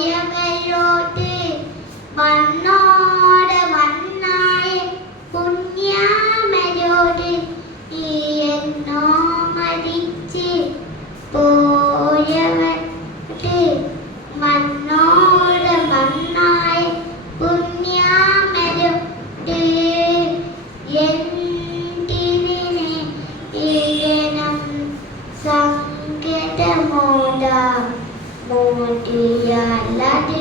പോയവരോട് മണ്ണോട് മണ്ണായ പുണ്യമരോട് നീ എന്നോ മരിച്ച് പോയവരോട് മണ്ണോട് മണ്ണായ പുണ്യമരോട് എന്തിനെ ഇഴനം സങ്കടമോട മോടിയാലത്